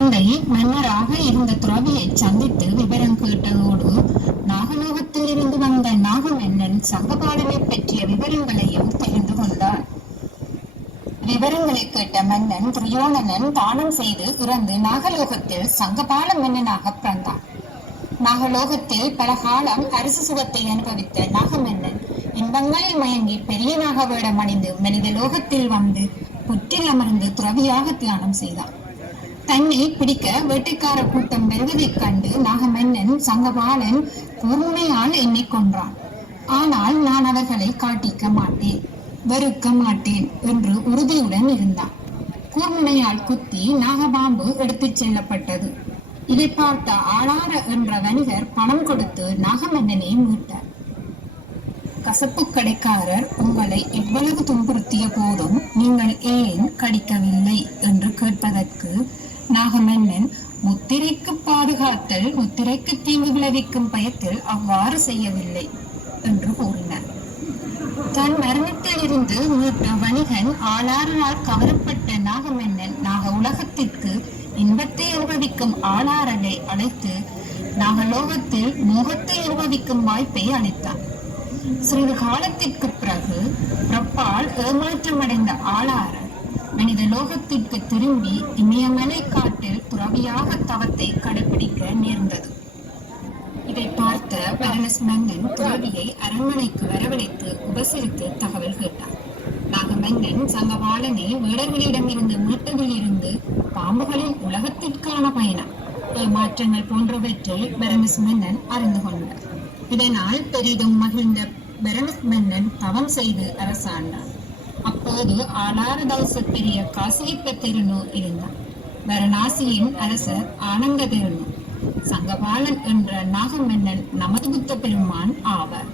தந்தை மன்னராக இருந்த துறவியை சந்தித்து விவரம் கேட்டதோடு நாகலோகத்தில் இருந்து வந்த நாகமன்னன் சங்கபாலனை பற்றிய விவரங்களையும் தெரிந்து கொண்டார். விவரங்களை கேட்ட மன்னன் துரியோதனன் தானம் செய்து இறந்து நாகலோகத்தில் சங்கபால மன்னனாக பிறந்தான். நாகலோகத்தில் பல காலம் அரசு சுகத்தை அனுபவித்த நாகமன்னன் இன்பங்களில் மயங்கி பெரிய நாக வேடம் அணிந்து மனித லோகத்தில் வந்து புற்றில் அமர்ந்து துறவியாக தியானம் செய்தான். தன்னை பிடிக்க வேட்டைக்கார கூட்டம் வருவதைக் கண்டு நாகமன்னன் சங்கபாலன் கூர்முனையால் என்னை கொன்றான். ஆனால் நான் அவர்களை காட்டிக்க மாட்டேன், வெறுக்க மாட்டேன் என்று உறுதியுடன் இருந்தான். கூர்முனையால் குத்தி நாகபாம்பு எடுத்துச் செல்லப்பட்டது. இதை பார்த்த ஆளார என்ற வணிகர் பணம் கொடுத்து நாகமன்னனை மீட்டார். கசப்பு கடைக்காரர் உங்களை எவ்வளவு துன்புறுத்திய போதும் நீங்கள் ஏன் கடிக்கவில்லை என்று கேட்பதற்கு நாகமன்னன் முத்திரைக்கு பாதுகாத்தல் முத்திரைக்கு தீங்கு விளைவிக்கும் பயத்தில் அவ்வாறு செய்யவில்லை என்று கூறினார். தன் மரணத்தில் இருந்து மீட்ட வணிகன் ஆளாரால் கவரப்பட்ட நாகமன்னன் நாக உலகத்திற்கு இன்பத்தை அனுபவிக்கும் ஆளாரலை அழைத்து நாகலோகத்தில் மோகத்தை அனுபவிக்கும் வாய்ப்பை அளித்தான். சிறிது காலத்திற்கு பிறகு பிரப்பால் ஏமாற்றமடைந்த ஆளாரர் மனித லோகத்திற்கு திரும்பி இமயமலை காட்டில் துறவியாக தவத்தை கடைபிடிக்க நேர்ந்தது. இதை பார்த்த பரணஸ் மன்னன் துறவியை அரண்மனைக்கு வரவழைத்து உபசரித்து தகவல் கேட்டார். நாகமன்னன் சங்கபாலனை வேடர்களிடமிருந்து மீட்டதில் இருந்து பாம்புகளின் உலகத்திற்கான பயணம் மாற்றங்கள் போன்றவற்றை பரணஸ் மன்னன் அறிந்து கொண்டார். இதனால் பெரிதும் மகிழ்ந்த பரணஸ் மன்னன் தவம் செய்து அரசாண்டார். அப்போது ஆளார தவசத்திரிய காசியப்ப திருநூ இருந்தார். வாரணாசியின் அரசர் ஆனந்த திருநூ. சங்கபாலன் என்ற நாகமன்னன் நமது புத்த பெருமான் ஆவார்.